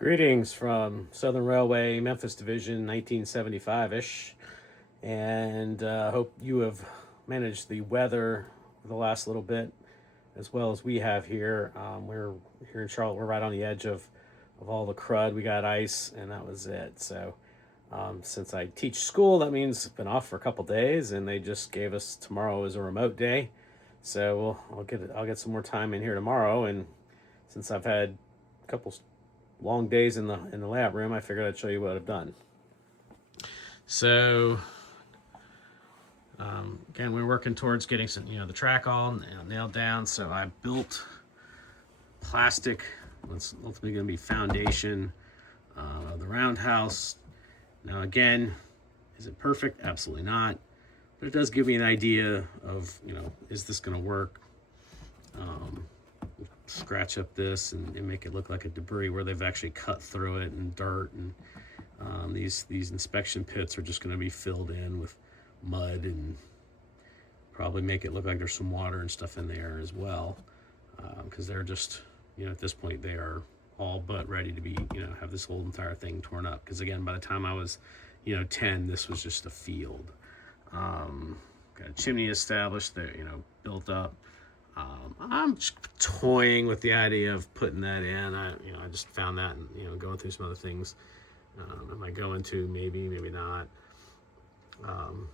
Greetings from Southern Railway Memphis Division, 1975-ish, and hope you have managed the weather for the last little bit as well as we have here. We're here in Charlotte. We're right on the edge of all the crud. We got ice, and that was it. So since I teach school, that means I've been off for a couple days, and they just gave us tomorrow as a remote day. So I'll get some more time in here tomorrow, and since I've had a couple long days in the lab room, I figured I'd show you what I've done. So again, we're working towards getting some, the track all nailed down. So I built plastic. It's ultimately going to be foundation of the roundhouse. Now again, is it perfect? Absolutely not. But it does give me an idea of, is this going to work? Scratch up this and make it look like a debris where they've actually cut through it, and dirt, and these inspection pits are just going to be filled in with mud and probably make it look like there's some water and stuff in there as well, because they're just, at this point they are all but ready to be, have this whole entire thing torn up, because again, by the time I was 10, this was just a field. Got a chimney established there, built up. I'm toying with the idea of putting that in. I just found that, and going through some other things. Am I going to? Maybe not. And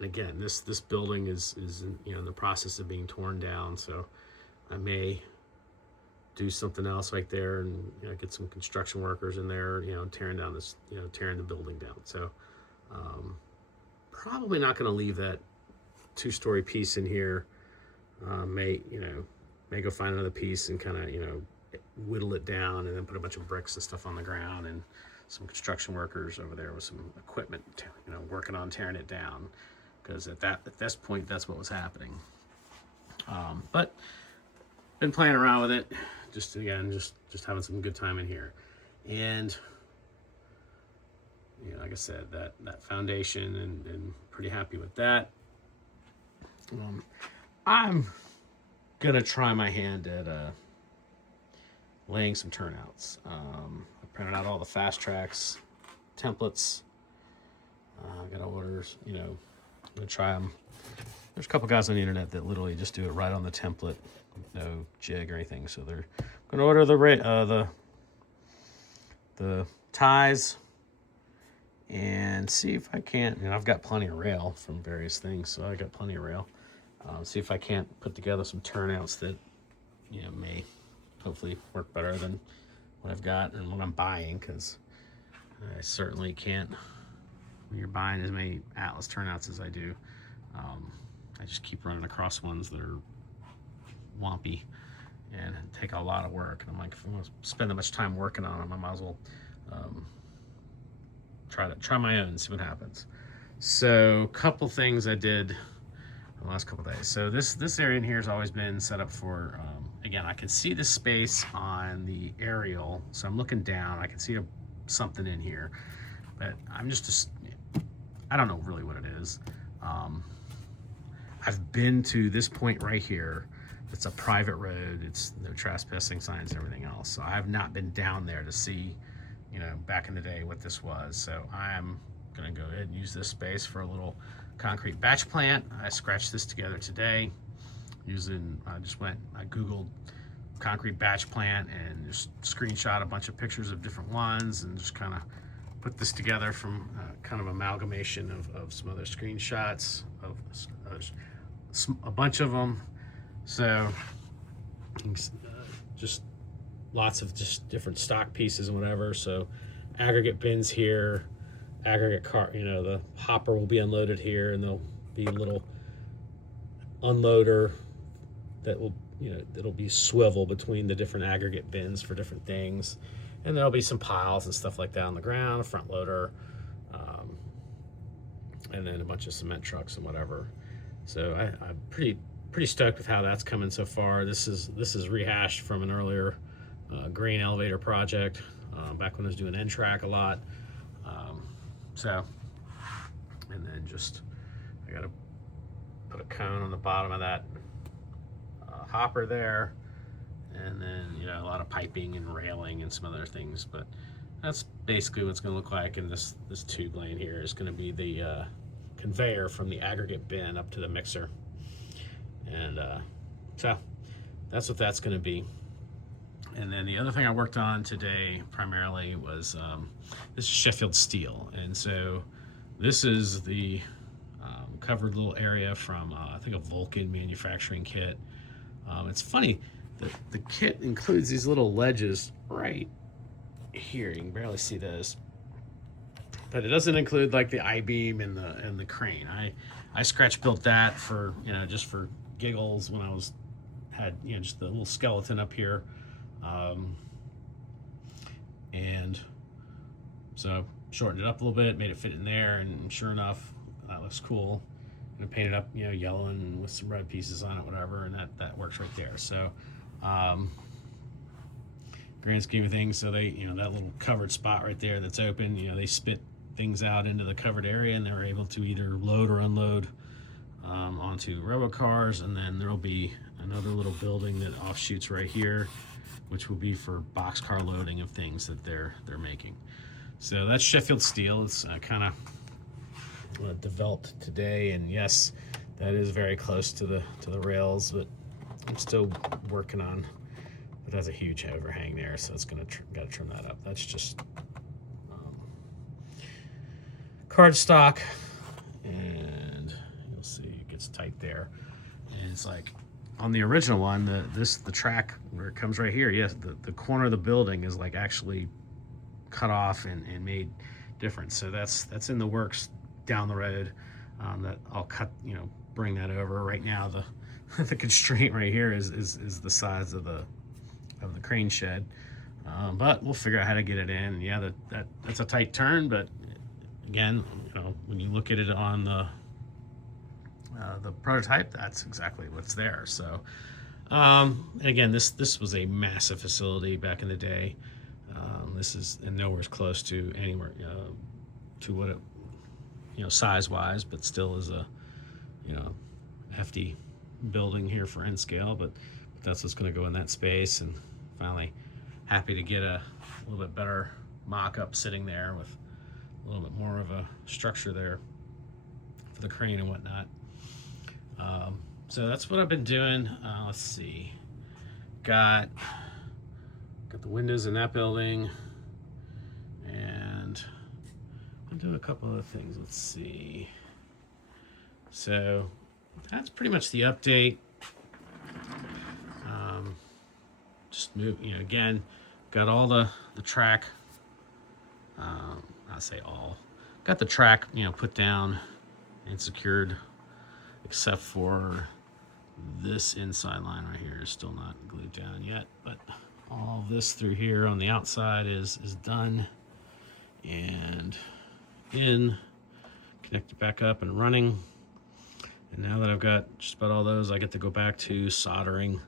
again, this building is in the process of being torn down, so I may do something else right there, and get some construction workers in there, tearing down this, tearing the building down. So probably not going to leave that two-story piece in here. May go find another piece and kind of whittle it down, and then put a bunch of bricks and stuff on the ground, and some construction workers over there with some equipment working on tearing it down, because at this point that's what was happening. But been playing around with it, just having some good time in here. And like I said, that foundation, and pretty happy with that. I'm gonna try my hand at laying some turnouts. I printed out all the fast tracks templates. I got orders. I'm gonna try them. There's a couple guys on the internet that literally just do it right on the template, no jig or anything. So they're gonna order the ties and see if I can't. I've got plenty of rail from various things, so I got plenty of rail. See if I can't put together some turnouts that may hopefully work better than what I've got and what I'm buying, because I certainly can't, when you're buying as many Atlas turnouts as I do, I just keep running across ones that are wompy and take a lot of work, and I'm like, if I'm going to spend that much time working on them, I might as well try my own and see what happens. So a couple things I did the last couple days. So this area in here has always been set up for, again, I can see the space on the aerial, so I'm looking down, I can see something in here, but I'm just I don't know really what it is. I've been to this point right here. It's a private road, it's no trespassing signs and everything else, so I have not been down there to see, back in the day what this was. So I'm gonna go ahead and use this space for a little concrete batch plant. I scratched this together today using, I Googled concrete batch plant and just screenshot a bunch of pictures of different ones, and just kind of put this together from kind of amalgamation of some other screenshots of a bunch of them. So just lots of just different stock pieces and whatever. So aggregate bins here, aggregate car, the hopper will be unloaded here, and there'll be a little unloader that will, it'll be swivel between the different aggregate bins for different things, and there'll be some piles and stuff like that on the ground, a front loader, and then a bunch of cement trucks and whatever. So I'm pretty stoked with how that's coming so far. This is rehashed from an earlier grain elevator project back when I was doing N-track a lot. So, and then just, I got to put a cone on the bottom of that hopper there, and then, you know, a lot of piping and railing and some other things. But that's basically what it's going to look like. And this tube lane here is going to be the conveyor from the aggregate bin up to the mixer. And so that's what that's going to be. And then the other thing I worked on today primarily was this is Sheffield steel. And so this is the covered little area from I think a Vulcan manufacturing kit. It's funny that the kit includes these little ledges right here. You can barely see those, but it doesn't include like the I-beam and the crane. I scratch built that for, you know, just for giggles when I had, you know, just the little skeleton up here. And so shortened it up a little bit, made it fit in there, and sure enough, that looks cool. And I painted up, you know, yellow and with some red pieces on it, whatever, and that works right there. So, grand scheme of things, so they, you know, that little covered spot right there that's open, you know, they spit things out into the covered area, and they're able to either load or unload onto robo cars. And then there'll be another little building that offshoots right here, which will be for boxcar loading of things that they're making. So that's Sheffield steel. It's kind of developed today, and yes, that is very close to the rails, but I'm still working on. But that's a huge overhang there, so it's got to trim that up. That's just cardstock, and you'll see it gets tight there. And it's like on the original one, the track where it comes right here, yes, the corner of the building is like actually cut off and made different. So that's in the works down the road. That I'll cut, you know, bring that over. Right now the constraint right here is the size of the crane shed, but we'll figure out how to get it in. And yeah, that's a tight turn, but again, you know, when you look at it on the prototype, that's exactly what's there. So again, this was a massive facility back in the day. This is nowhere close to anywhere to what it, you know, size wise, but still is a, you know, hefty building here for N scale. But that's what's going to go in that space. And finally happy to get a little bit better mock-up sitting there with a little bit more of a structure there for the crane and whatnot. So that's what I've been doing. Let's see, got the windows in that building, and I'm doing a couple other things. Let's see. So that's pretty much the update. Just move, you know, again, got all the track, I say all, got the track, you know, put down and secured, except for this inside line right here is still not glued down yet, but all this through here on the outside is done and in, connected back up and running. And now that I've got just about all those, I get to go back to soldering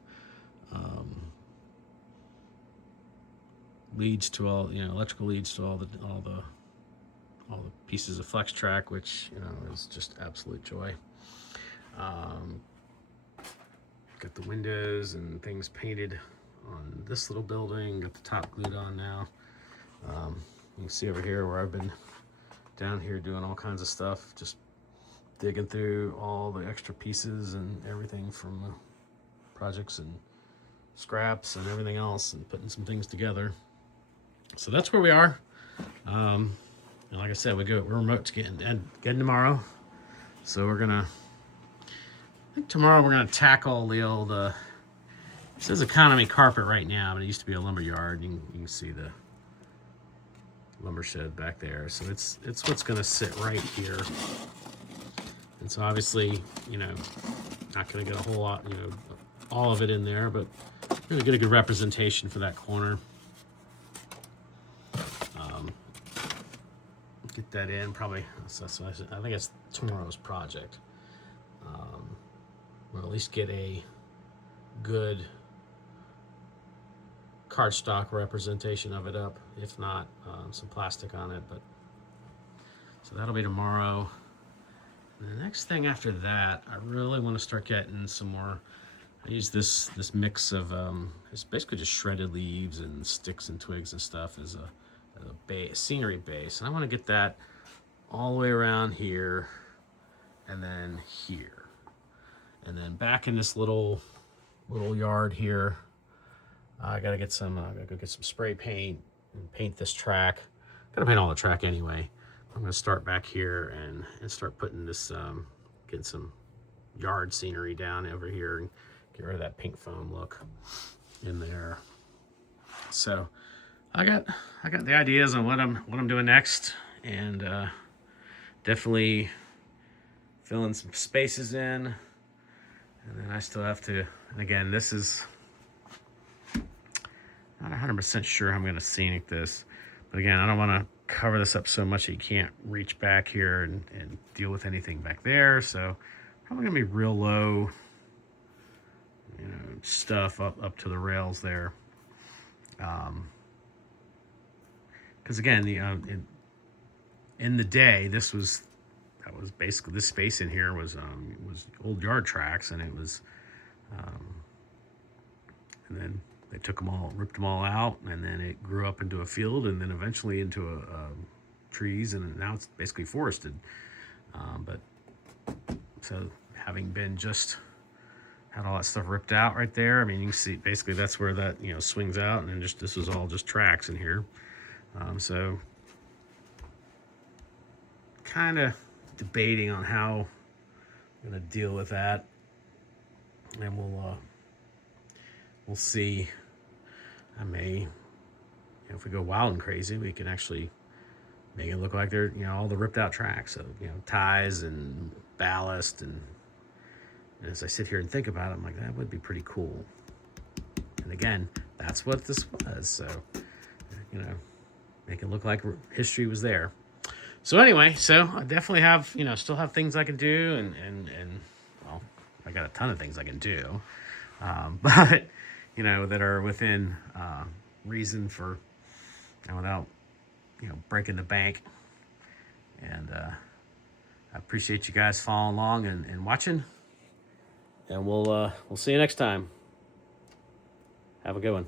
leads to all, you know, electrical leads to all the pieces of flex track, which, you know, is just absolute joy. Got the windows and things painted on this little building, got the top glued on now. You can see over here where I've been down here doing all kinds of stuff, just digging through all the extra pieces and everything from projects and scraps and everything else, and putting some things together. So that's where we are. And like I said, we're remote to getting tomorrow. So I think tomorrow we're gonna tackle the old, it says economy carpet right now, but it used to be a lumber yard. You can see the lumber shed back there. So it's what's gonna sit right here. And so obviously, you know, not gonna get a whole lot, you know, all of it in there, but we're gonna get a good representation for that corner. Get that in probably, I think it's tomorrow's project. We'll at least get a good cardstock representation of it up, if not some plastic on it. But so that'll be tomorrow. And the next thing after that, I really want to start getting some more I use this mix of it's basically just shredded leaves and sticks and twigs and stuff as a scenery base, and I want to get that all the way around here, and then here, and then back in this little yard here. I gotta get some. I gotta go get some spray paint and paint this track. Gotta paint all the track anyway. I'm gonna start back here and start putting this, getting some yard scenery down over here and get rid of that pink foam look in there. So I got the ideas on what I'm doing next, and definitely filling some spaces in, and then I still have to. And again, this is not 100% sure how I'm going to scenic this, but again, I don't want to cover this up so much that you can't reach back here and deal with anything back there. So probably going to be real low, you know, stuff up to the rails there. Because again, in the day, that was basically, this space in here was old yard tracks, and it was, and then they ripped them all out, and then it grew up into a field, and then eventually into trees, and now it's basically forested. But so having been had all that stuff ripped out right there. I mean, you can see basically that's where that, you know, swings out, and then this was all just tracks in here. So kind of debating on how I'm gonna deal with that, and we'll see. I may, you know, if we go wild and crazy, we can actually make it look like they're, you know, all the ripped out tracks. So, you know, ties and ballast, and as I sit here and think about it, I'm like, that would be pretty cool. And again, that's what this was. So, you know, make it look like history was there. So anyway, so I definitely have, you know, still have things I can do, and well, I got a ton of things I can do, but you know, that are within reason for, and without, you know, breaking the bank. And I appreciate you guys following along and watching, and we'll see you next time. Have a good one.